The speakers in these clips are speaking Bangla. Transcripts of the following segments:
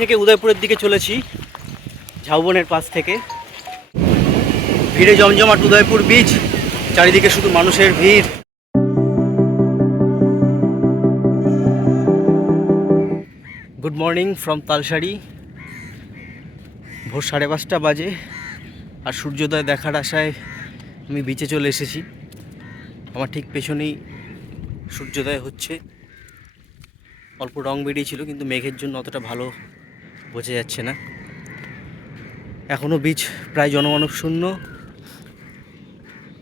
থেকে উদয়পুরের দিকে চলেছি, ঝাউবনের পাশ থেকে। ভিড়ে জমজমাট উদয়পুর বিচ, চারিদিকে শুধু মানুষের ভিড়। Good morning from Talsari. ভোর 5:30 বাজে, আর সূর্যোদয় দেখার আশায় আমি বিচে চলে এসেছি। আমার ঠিক পেছনেই সূর্যোদয় হচ্ছে। অল্প রং বেরিয়েছিল, কিন্তু মেঘের জন্য অতটা ভালো বোঝা যাচ্ছে না। এখনও বিচ প্রায় জনমানব শূন্য।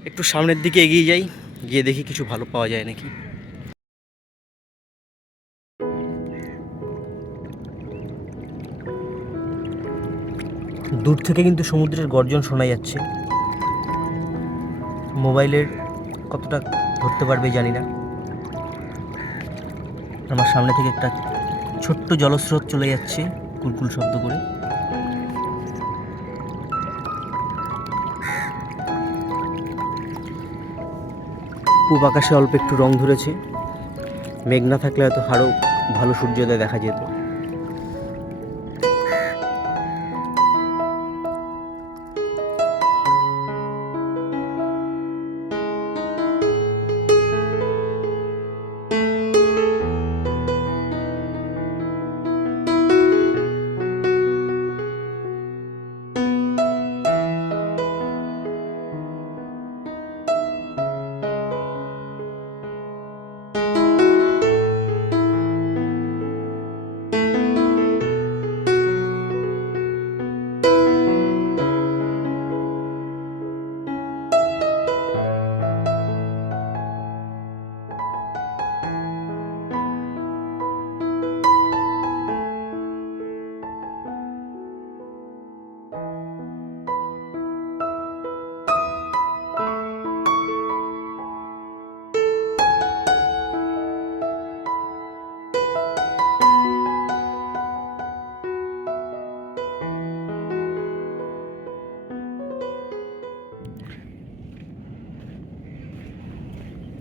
একটু সামনের দিকে এগিয়ে যাই, গিয়ে দেখি কিছু ভালো পাওয়া যায় নাকি। দূর থেকে কিন্তু সমুদ্রের গর্জন শোনা যাচ্ছে। মোবাইলের কতটা ধরতে পারবে জানি না। আমার সামনে থেকে একটা ছোট্ট জলস্রোত চলে যাচ্ছে কুলকুল শব্দ করে। পূব আকাশে অল্প একটু রং ধরেছে। মেঘ না থাকলে হয়তো আরও ভালো সূর্যোদয় দেখা যেত।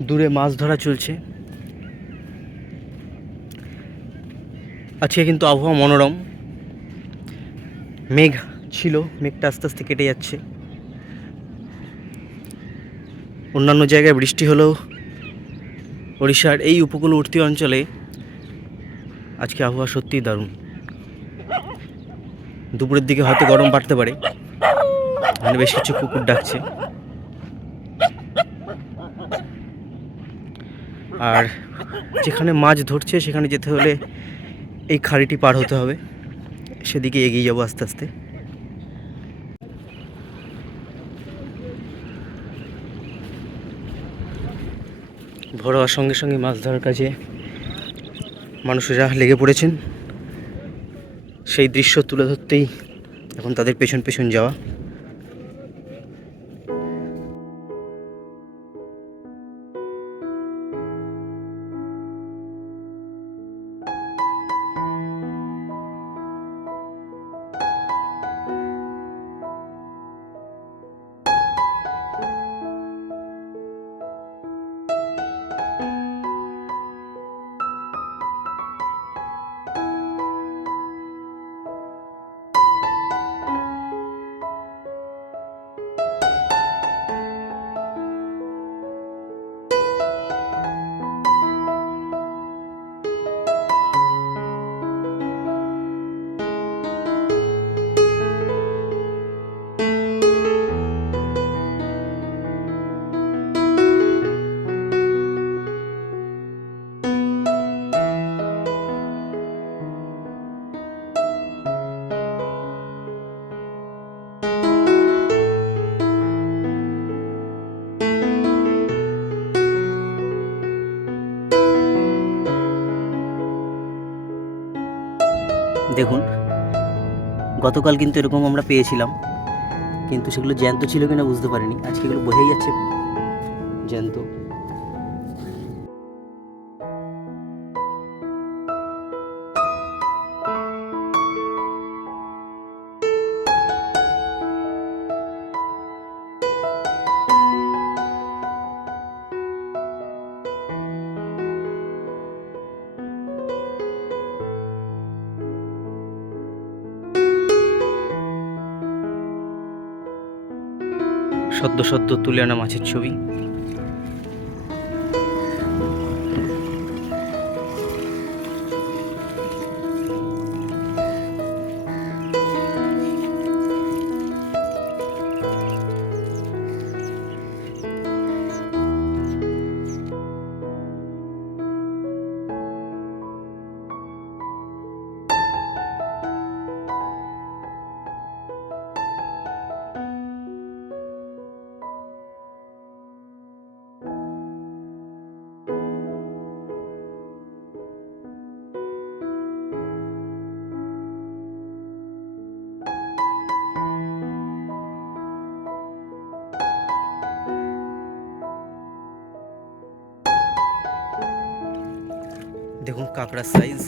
দূরে মাছ ধরা চলছে। আজকে কিন্তু আবহাওয়া মনোরম। মেঘ ছিল, মেঘটা আস্তে আস্তে কেটে যাচ্ছে। অন্যান্য জায়গায় বৃষ্টি হলেও ওড়িশার এই উপকূলবর্তী অঞ্চলে আজকে আবহাওয়া সত্যিই দারুণ। দুপুরের দিকে হয়তো গরম বাড়তে পারে। এখানে বেশ কিছু কুকুর ডাকছে। আর যেখানে মাছ ধরছে সেখানে যেতে হলে এই খাড়িটি পার হতে হবে। সেদিকে এগিয়ে যাবো আস্তে আস্তে। ভোর হওয়ার সঙ্গে সঙ্গে মাছ ধরার কাজে মানুষেরা লেগে পড়েছেন। সেই দৃশ্য তুলে ধরতেই এখন তাদের পেছন পেছন যাওয়া। দেখুন, গতকাল কিন্তু এরকম আমরা পেয়েছিলাম, কিন্তু সেগুলো জ্যান্ত ছিল কিনা বুঝতে পারিনি। আজকে এগুলো বোঝাই যাচ্ছে জ্যান্ত। সদ্য সদ্য তুলে আনা মাছের ছবি। দেখুন কাঁকড়ার সাইজ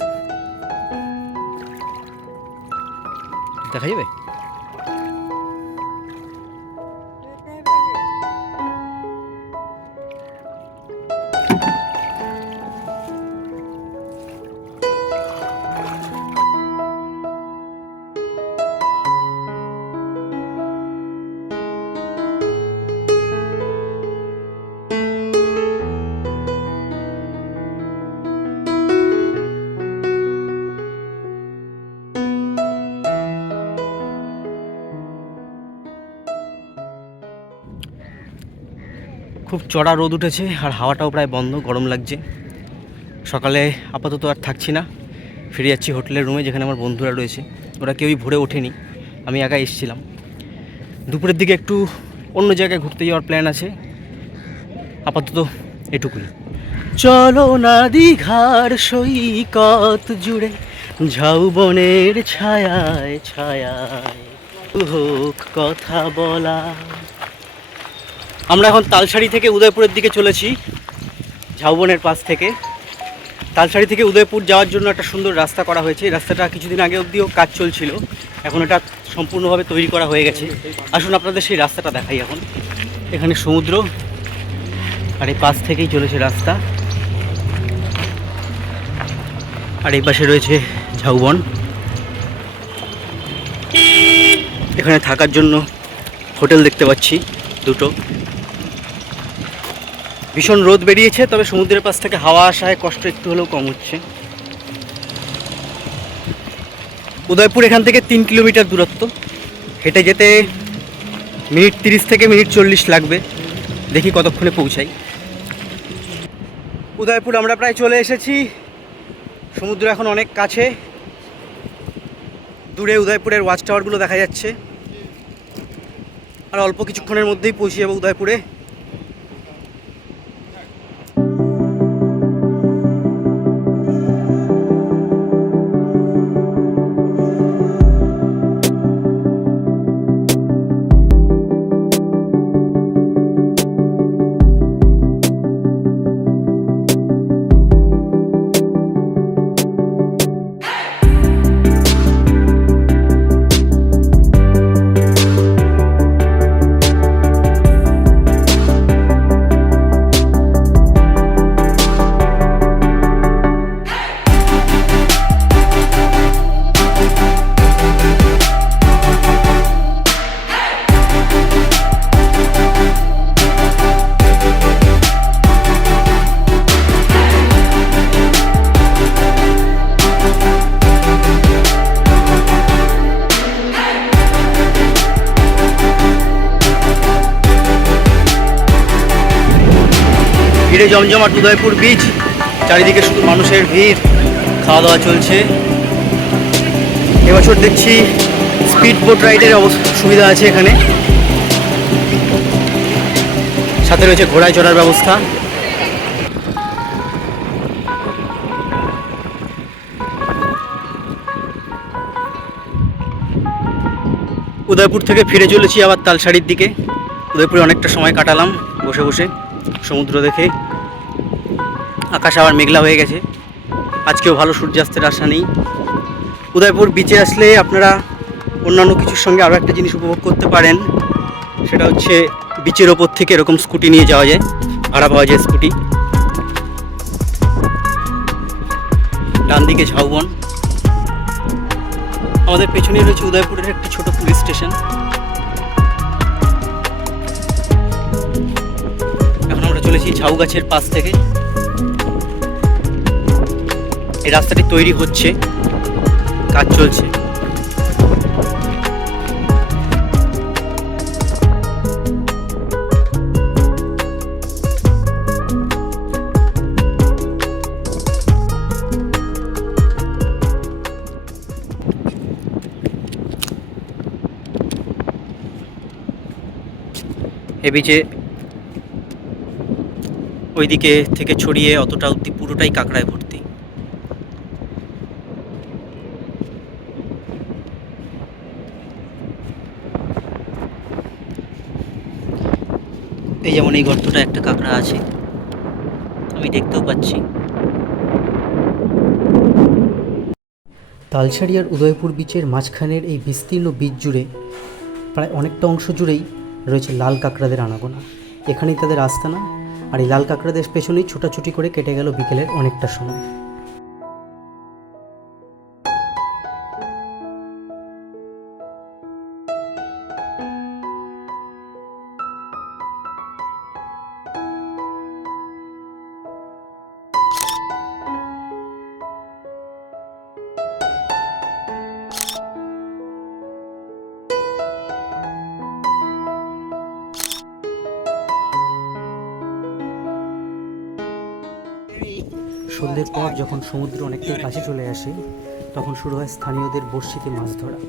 দেখা যাবে। খুব চড়া রোদ উঠেছে আর হাওয়াটাও প্রায় বন্ধ, গরম লাগছে। সকালে আপাতত আর থাকছি না, ফিরে যাচ্ছি হোটেলের রুমে যেখানে আমার বন্ধুরা রয়েছে। ওরা কেউই ভোরে ওঠেনি, আমি একা এসেছিলাম। দুপুরের দিকে একটু অন্য জায়গায় ঘুরতে যাওয়ার প্ল্যান আছে, আপাতত এটুকুই। চলো না দীঘার সৈকত জুড়ে ঝাউবনের ছায়ায় ছায়ায় হোক কথা বলা। আমরা এখন তালসারি থেকে উদয়পুরের দিকে চলেছি, ঝাউবনের পাশ থেকে। তালসারি থেকে উদয়পুর যাওয়ার জন্য একটা সুন্দর রাস্তা করা হয়েছে। এই রাস্তাটা কিছুদিন আগে অবধিও কাজ চলছিল, এখন এটা সম্পূর্ণভাবে তৈরি করা হয়ে গেছে। আসুন আপনাদের সেই রাস্তাটা দেখাই। এখন এখানে সমুদ্র আর এই পাশ থেকেই চলেছে রাস্তা, আর এই পাশে রয়েছে ঝাউবন। এখানে থাকার জন্য হোটেল দেখতে পাচ্ছি দুটো। ভীষণ রোদ বেরিয়েছে, তবে সমুদ্রের পাশ থেকে হাওয়া আসায় কষ্ট একটু হলেও কম হচ্ছে। উদয়পুর এখান থেকে 3 কিলোমিটার দূরত্ব, হেঁটে যেতে মিনিট 30 থেকে মিনিট 40 লাগবে। দেখি কতক্ষণে পৌঁছাই। উদয়পুর আমরা প্রায় চলে এসেছি, সমুদ্র এখন অনেক কাছে। দূরে উদয়পুরের ওয়াচ টাওয়ারগুলো দেখা যাচ্ছে, আর অল্প কিছুক্ষণের মধ্যেই পৌঁছে যাবো উদয়পুরে। ভিড়ে জমজমাট উদয়পুর বিচ, চারিদিকে শুধু মানুষের ভিড়, খাওয়া দাওয়া চলছে। এবছর দেখছি স্পিড বোট রাইডের সুবিধা আছে এখানে, সাথে রয়েছে ঘোড়ায় চড়ার ব্যবস্থা। উদয়পুর থেকে ফিরে চলেছি আবার তালসারির দিকে। উদয়পুরে অনেকটা সময় কাটালাম বসে বসে সমুদ্র দেখে। আকাশ আবার মেঘলা হয়ে গেছে, আজকেও ভালো সূর্যাস্তের আশা নেই। উদয়পুর বিচে আসলে আপনারা অন্যান্য কিছুর সঙ্গে আরও একটা জিনিস উপভোগ করতে পারেন, সেটা হচ্ছে বিচের ওপর থেকে এরকম স্কুটি নিয়ে যাওয়া যায়, ভাড়া পাওয়া যায় স্কুটি। ডান দিকে ঝাউবন, আমাদের পেছনে রয়েছে উদয়পুরের একটি ছোট পুলিশ স্টেশন। চলেছি ঝাউ গাছের পাশ থেকে। এই রাস্তাটি তৈরি হচ্ছে, কাজ চলছে। এ বিচে ওইদিকে থেকে ছড়িয়ে অতটা অব্দি পুরোটাই কাঁকড়ায় ভর্তি। এই যেমন এই গর্তটা একটা কাঁকড়া আছে, আমি দেখতেও পাচ্ছি। তালসারি আর উদয়পুর বিচের মাঝখানের এই বিস্তীর্ণ বিচ জুড়ে প্রায় অনেকটা অংশ জুড়েই রয়েছে লাল কাঁকড়াদের আনাগোনা। এখানেই তাদের আস্তানা, আর এই লাল কাঁকড়াদের পেছনেই ছোটাছুটি করে কেটে গেল বিকেলের অনেকটা সময়। সন্ধ্যের পর যখন সমুদ্র অনেকটাই কাছে চলে আসে, তখন শুরু হয় স্থানীয়দের বড়শিতে মাছ ধরা।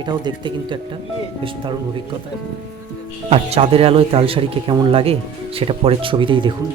এটাও দেখতে কিন্তু একটা বেশ দারুণ অভিজ্ঞতা। আর চাঁদের আলোয় তালসারিকে কেমন লাগে সেটা পরের ছবিতেই দেখুন।